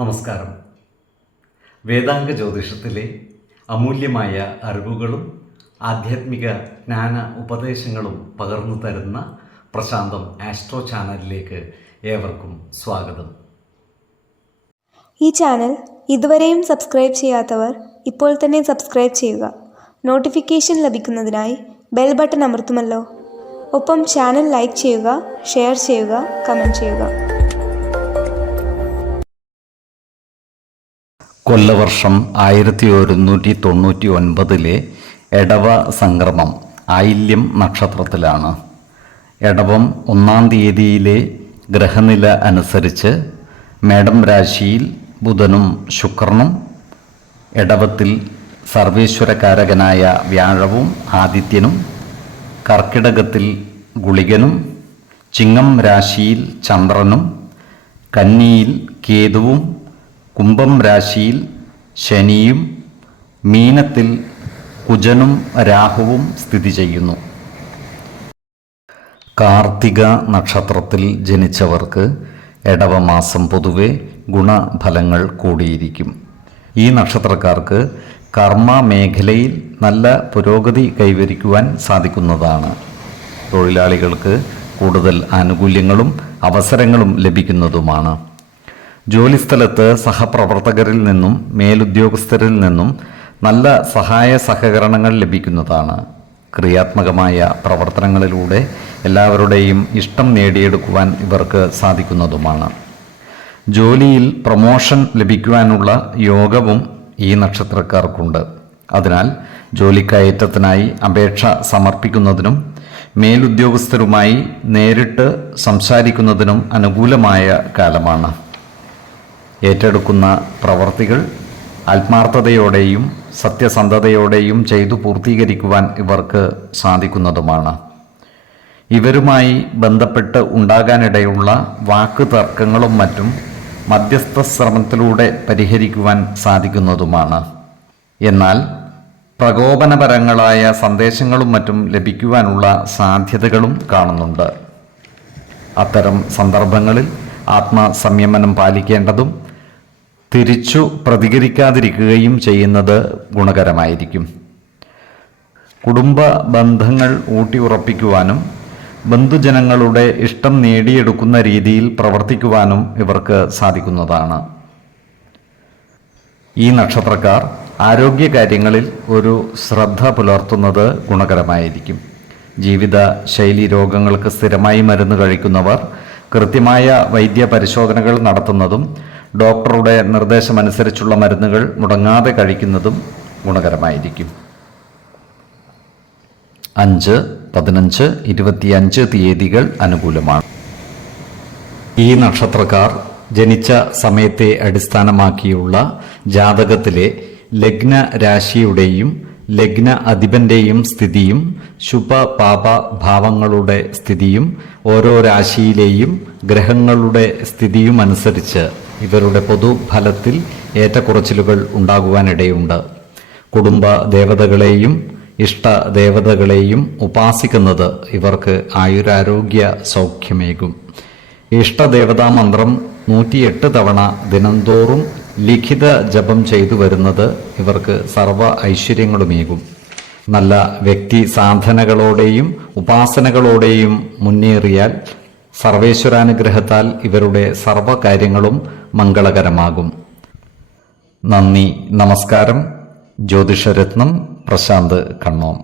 നമസ്കാരം. വേദാംഗ ജ്യോതിഷത്തിലെ അമൂല്യമായ അറിവുകളും ആധ്യാത്മിക ജ്ഞാന ഉപദേശങ്ങളും പകർന്നു തരുന്ന പ്രശാന്തം ആസ്ട്രോ ചാനലിലേക്ക് ഏവർക്കും സ്വാഗതം. ഈ ചാനൽ ഇതുവരെയും സബ്സ്ക്രൈബ് ചെയ്യാത്തവർ ഇപ്പോൾ തന്നെ സബ്സ്ക്രൈബ് ചെയ്യുക. നോട്ടിഫിക്കേഷൻ ലഭിക്കുന്നതിനായി ബെൽ ബട്ടൺ അമർത്തുമല്ലോ. ഒപ്പം ചാനൽ ലൈക്ക് ചെയ്യുക, ഷെയർ ചെയ്യുക, കമൻറ്റ് ചെയ്യുക. കൊല്ലവർഷം 1199 എടവ സംക്രമം ആയില്യം നക്ഷത്രത്തിലാണ്. എടവം 1-ാം തീയതിയിലെ ഗ്രഹനില അനുസരിച്ച് മേടം രാശിയിൽ ബുധനും ശുക്രനും, എടവത്തിൽ സർവേശ്വരകാരകനായ വ്യാഴവും ആദിത്യനും, കർക്കിടകത്തിൽ ഗുളികനും, ചിങ്ങം രാശിയിൽ ചന്ദ്രനും, കന്നിയിൽ കേതുവും, കുംഭം രാശിയിൽ ശനിയും, മീനത്തിൽ കുജനും രാഹുവും സ്ഥിതി ചെയ്യുന്നു. കാർത്തിക നക്ഷത്രത്തിൽ ജനിച്ചവർക്ക് എടവമാസം പൊതുവെ ഗുണഫലങ്ങൾ കൂടിയിരിക്കും. ഈ നക്ഷത്രക്കാർക്ക് കർമ്മ മേഖലയിൽ നല്ല പുരോഗതി കൈവരിക്കുവാൻ സാധിക്കുന്നതാണ്. തൊഴിലാളികൾക്ക് കൂടുതൽ ആനുകൂല്യങ്ങളും അവസരങ്ങളും ലഭിക്കുന്നതുമാണ്. ജോലിസ്ഥലത്ത് സഹപ്രവർത്തകരിൽ നിന്നും മേലുദ്യോഗസ്ഥരിൽ നിന്നും നല്ല സഹായ സഹകരണങ്ങൾ ലഭിക്കുന്നതാണ്. ക്രിയാത്മകമായ പ്രവർത്തനങ്ങളിലൂടെ എല്ലാവരുടെയും ഇഷ്ടം നേടിയെടുക്കുവാൻ ഇവർക്ക് സാധിക്കുന്നതുമാണ്. ജോലിയിൽ പ്രമോഷൻ ലഭിക്കുവാനുള്ള യോഗവും ഈ നക്ഷത്രക്കാർക്കുണ്ട്. അതിനാൽ ജോലിക്കയറ്റത്തിനായി അപേക്ഷ സമർപ്പിക്കുന്നതിനും മേലുദ്യോഗസ്ഥരുമായി നേരിട്ട് സംസാരിക്കുന്നതിനും അനുകൂലമായ കാലമാണ്. ഏറ്റെടുക്കുന്ന പ്രവർത്തികൾ ആത്മാർത്ഥതയോടെയും സത്യസന്ധതയോടെയും ചെയ്തു പൂർത്തീകരിക്കുവാൻ ഇവർക്ക് സാധിക്കുന്നതുമാണ്. ഇവരുമായി ബന്ധപ്പെട്ട് ഉണ്ടാകാനിടയുള്ള വാക്ക് തർക്കങ്ങളും മറ്റും മധ്യസ്ഥ ശ്രമത്തിലൂടെ പരിഹരിക്കുവാൻ സാധിക്കുന്നതുമാണ്. എന്നാൽ പ്രകോപനപരങ്ങളായ സന്ദേശങ്ങളും മറ്റും ലഭിക്കുവാനുള്ള സാധ്യതകളും കാണുന്നുണ്ട്. അത്തരം സന്ദർഭങ്ങളിൽ ആത്മസംയമനം പാലിക്കേണ്ടതും തിരിച്ചു പ്രതികരിക്കാതിരിക്കുകയും ചെയ്യുന്നത് ഗുണകരമായിരിക്കും. കുടുംബ ബന്ധങ്ങൾ ഊട്ടിയുറപ്പിക്കുവാനും ബന്ധുജനങ്ങളുടെ ഇഷ്ടം നേടിയെടുക്കുന്ന രീതിയിൽ പ്രവർത്തിക്കുവാനും ഇവർക്ക് സാധിക്കുന്നതാണ്. ഈ നക്ഷത്രക്കാർ ആരോഗ്യകാര്യങ്ങളിൽ ഒരു ശ്രദ്ധ പുലർത്തുന്നത് ഗുണകരമായിരിക്കും. ജീവിത ശൈലി രോഗങ്ങൾക്ക് സ്ഥിരമായി മരുന്ന് കഴിക്കുന്നവർ കൃത്യമായ വൈദ്യ പരിശോധനകൾ നടത്തുന്നതും ഡോക്ടറുടെ നിർദ്ദേശമനുസരിച്ചുള്ള മരുന്നുകൾ മുടങ്ങാതെ കഴിക്കുന്നതും ഗുണകരമായിരിക്കും. 5, 15, 25 തീയതികൾ അനുകൂലമാണ്. ഈ നക്ഷത്രക്കാർ ജനിച്ച സമയത്തെ അടിസ്ഥാനമാക്കിയുള്ള ജാതകത്തിലെ ലഗ്ന രാശിയുടെയും ലഗ്ന അധിപന്റെയും സ്ഥിതിയും ശുഭ പാപ ഭാവങ്ങളുടെ സ്ഥിതിയും ഓരോ രാശിയിലെയും ഗ്രഹങ്ങളുടെ സ്ഥിതിയും അനുസരിച്ച് ഇവരുടെ പൊതുഫലത്തിൽ ഏറ്റക്കുറച്ചിലുകൾ ഉണ്ടാകുവാനിടയുണ്ട്. കുടുംബ ദേവതകളെയും ഇഷ്ടദേവതകളെയും ഉപാസിക്കുന്നത് ഇവർക്ക് ആയുരാരോഗ്യ സൗഖ്യമേകും. ഇഷ്ടദേവതാ മന്ത്രം 108 തവണ ദിനംതോറും ലിഖിത ജപം ചെയ്തു വരുന്നത് ഇവർക്ക് സർവ ഐശ്വര്യങ്ങളുമേകും. നല്ല വ്യക്തി സാധനകളോടെയും ഉപാസനകളോടെയും മുന്നേറിയാൽ സർവേശ്വരാനുഗ്രഹത്താൽ ഇവരുടെ സർവകാര്യങ്ങളും മംഗളകരമാകും. നന്ദി, നമസ്കാരം. ജ്യോതിഷരത്നം പ്രശാന്ത് കണ്ണോം.